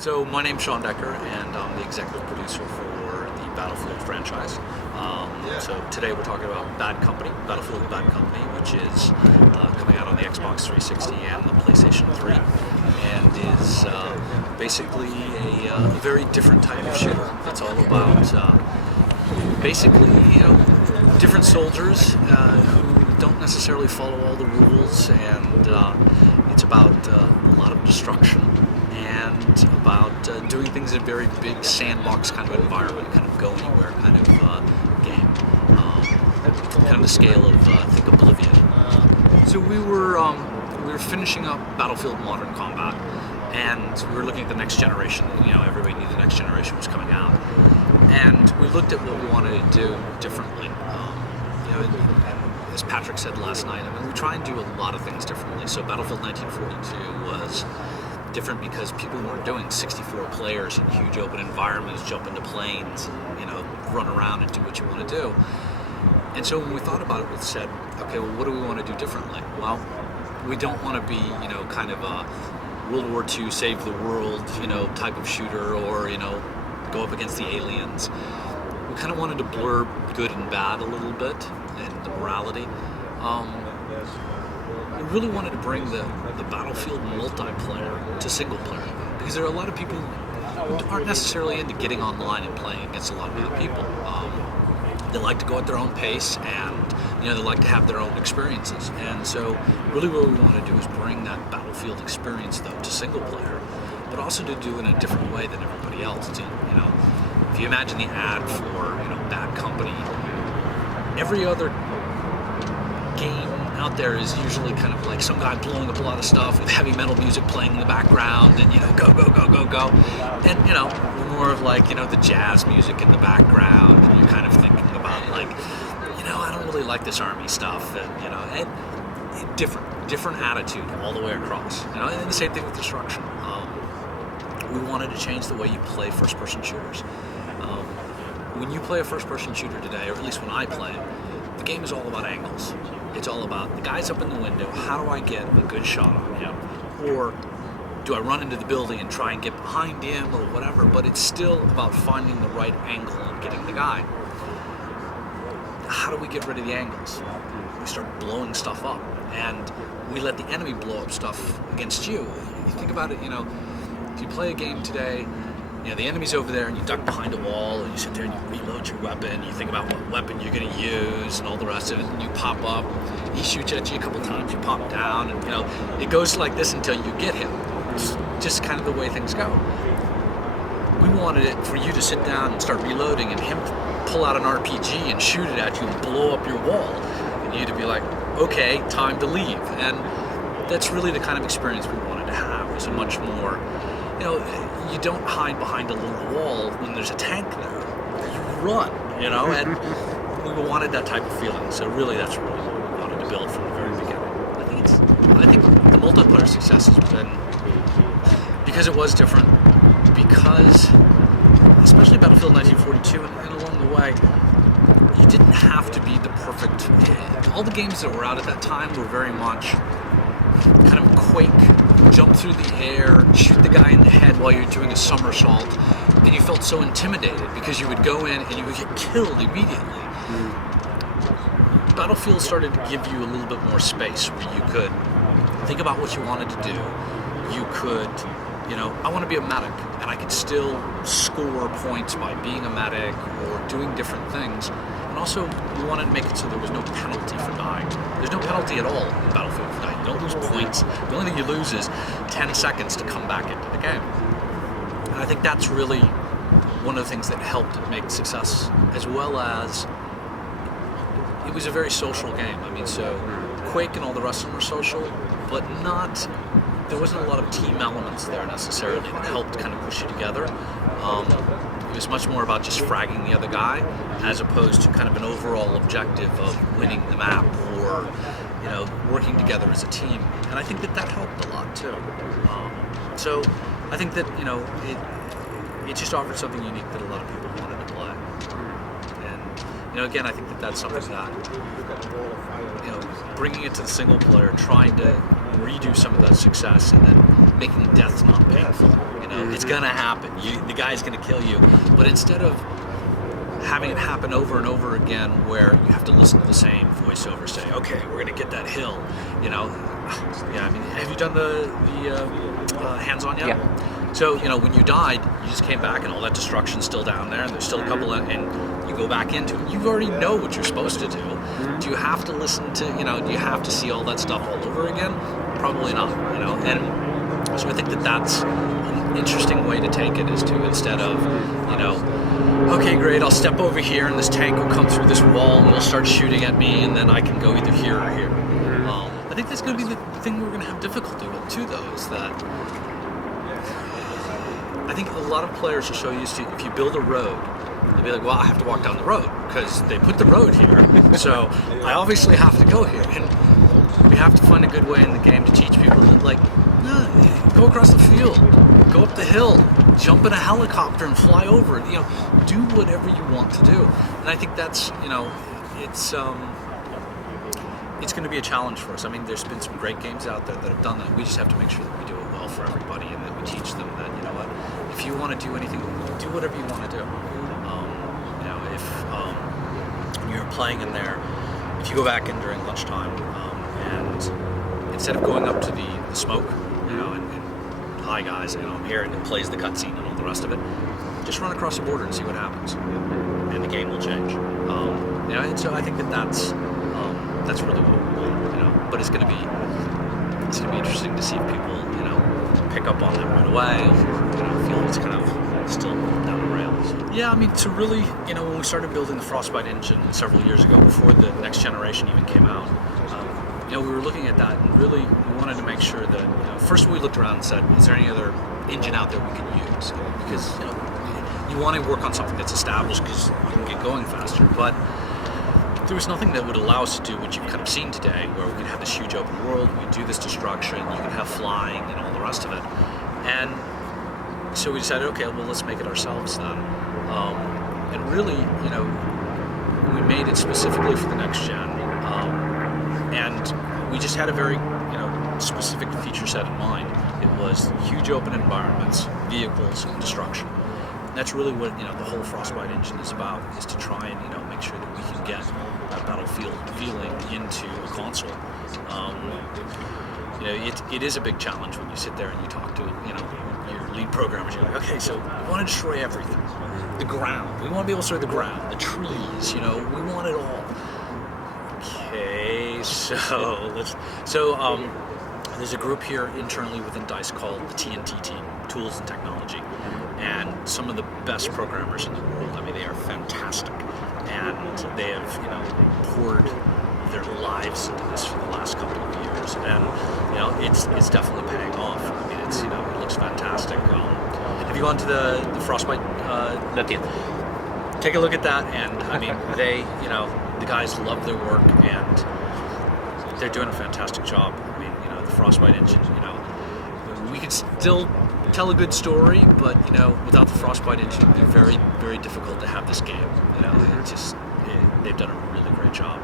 So my name's Sean Decker, and I'm the executive producer for the Battlefield franchise. So today we're talking about Battlefield Bad Company, which is coming out on the Xbox 360 and the PlayStation 3, and is basically a very different type of shooter. It's all about basically different soldiers who don't necessarily follow all the rules, and it's about a lot of destruction and about doing things in a very big sandbox kind of environment, kind of go anywhere kind of game, kind of the scale of think Oblivion. So we were finishing up Battlefield Modern Combat, and we were looking at the next generation. Everybody knew the next generation was coming out, and we looked at what we wanted to do differently. And as Patrick said last night, we try and do a lot of things differently. So Battlefield 1942 was different because people weren't doing 64 players in huge open environments, jump into planes, run around and do what you want to do. And so when we thought about it, we said, okay, well, what do we want to do differently? Well, we don't want to be, kind of a World War II save the world, type of shooter, or, go up against the aliens. We kind of wanted to blur good and bad a little bit, and the morality. We really wanted to bring the Battlefield multiplayer to single player, because there are a lot of people who aren't necessarily into getting online and playing against a lot of other people. They like to go at their own pace, and they like to have their own experiences. And so really what we want to do is bring that Battlefield experience, though, to single player, but also to do it in a different way than everybody else. If you imagine the ad for Bad Company, every other game out there is usually kind of like some guy blowing up a lot of stuff with heavy metal music playing in the background, and go go go go go, and more of like the jazz music in the background, and you're kind of thinking about like I don't really like this army stuff, and different attitude all the way across, and the same thing with destruction. We wanted to change the way you play first-person shooters. When you play a first-person shooter today, or at least when I play, the game is all about angles. It's all about the guy's up in the window, how do I get a good shot on him? Or do I run into the building and try and get behind him, or whatever? But it's still about finding the right angle and getting the guy. How do we get rid of the angles? We start blowing stuff up, and we let the enemy blow up stuff against you. You think about it, if you play a game today, the enemy's over there, and you duck behind a wall, and you sit there and you reload your weapon, you think about what weapon you're going to use and all the rest of it, and you pop up, he shoots at you a couple times, you pop down, and it goes like this until you get him. It's just kind of the way things go. We wanted it for you to sit down and start reloading, and him pull out an RPG and shoot it at you and blow up your wall, and you to be like, okay, time to leave. And that's really the kind of experience we wanted to have. It was a much more, you don't hide behind a little wall when there's a tank there. You run, and we wanted that type of feeling. So really, that's really what we wanted to build from the very beginning. I think the multiplayer success has been because it was different, because especially Battlefield 1942 and along the way, you didn't have to be the perfect. All the games that were out at that time were very much kind of Quake, jump through the air, shoot the guy in the head while you're doing a somersault, and you felt so intimidated because you would go in and you would get killed immediately. Battlefield started to give you a little bit more space where you could think about what you wanted to do. You could, I want to be a medic, and I could still score points by being a medic or doing different things. And also, we wanted to make it so there was no penalty for dying. There's no penalty at all in Battlefield for dying. You don't lose points. The only thing you lose is 10 seconds to come back into the game. And I think that's really one of the things that helped it make success, as well as it was a very social game. So Quake and all the rest of them were social, but there wasn't a lot of team elements there necessarily that helped kind of push you together. It was much more about just fragging the other guy, as opposed to kind of an overall objective of winning the map, or working together as a team. And I think that helped a lot too. So I think that it just offered something unique that a lot of people wanted to play. And again, I think that that's something that bringing it to the single player, trying to redo some of that success and then making deaths not painful. You know, it's gonna happen. The guy's gonna kill you, but instead of having it happen over and over again, where you have to listen to the same voiceover say, "Okay, we're gonna get that hill," you know. Yeah, I mean, have you done the hands-on yet? Yeah. So, you know, when you died, you just came back and all that destruction's still down there, and there's still a couple of, and you go back into it. You already know what you're supposed to do. Do you have to listen to, you know, do you have to see all that stuff all over again? Probably not, you know. And so I think that that's an interesting way to take it, is to, instead of, you know, okay, great, I'll step over here and this tank will come through this wall and it'll start shooting at me and then I can go either here or here. I think that's going to be the thing we're going to have difficulty with too, though, is that I think a lot of players are so used to, if you build a road, they'll be like, well, I have to walk down the road because they put the road here, so I obviously have to go here. And we have to find a good way in the game to teach people that, like, no, go across the field, go up the hill, jump in a helicopter and fly over it. You know, do whatever you want to do. And I think that's, you know, it's going to be a challenge for us. I mean, there's been some great games out there that have done that. We just have to make sure that we do it well for everybody, and that we teach them that, you know what, if you want to do anything, do whatever you want to do. You know, if you're playing in there, if you go back in during lunchtime, and instead of going up to the smoke, you know, and hi guys, you know, I'm here, and it plays the cutscene and all the rest of it, just run across the border and see what happens, and the game will change. You know, and so I think that that's really what we want, you know. But it's going to be interesting to see if people, you know, pick up on that right away, or, you know, feel it's kind of still down the rails. Yeah, I mean, to really, you know, when we started building the Frostbite engine several years ago, before the next generation even came out, you know, we were looking at that, and really we wanted to make sure that, you know, first we looked around and said, is there any other engine out there we could use? Because, you know, you want to work on something that's established because you can get going faster, but there was nothing that would allow us to do what you've kind of seen today, where we could have this huge open world, we do this destruction, you could have flying and all the rest of it. And so we decided, okay, well, let's make it ourselves then. And really, you know, we made it specifically for the next gen. And we just had a very, you know, specific feature set in mind. It was huge open environments, vehicles, and destruction. That's really what, you know, the whole Frostbite engine is about, is to try and, you know, make sure that we can get that Battlefield feeling into a console. You know, it is a big challenge when you sit there and you talk to, you know, your lead programmers. You're like, okay, so we want to destroy everything. The ground. We want to be able to destroy the ground, the trees, you know, we want it all. Okay, so there's a group here internally within DICE called the TNT team, Tools and Technology. And some of the best programmers in the world. I mean, they are fantastic, and they have, you know, poured their lives into this for the last couple of years, and, you know, it's definitely paying off. I mean, it's, you know, it looks fantastic. Have you gone to the Frostbite? Not yet. Take a look at that, and I mean, they, you know, the guys love their work, and they're doing a fantastic job. I mean, you know, the Frostbite engine, you know, we could still tell a good story, but, you know, without the Frostbite engine, it'd be very, very difficult to have this game. You know, they've done a really great job.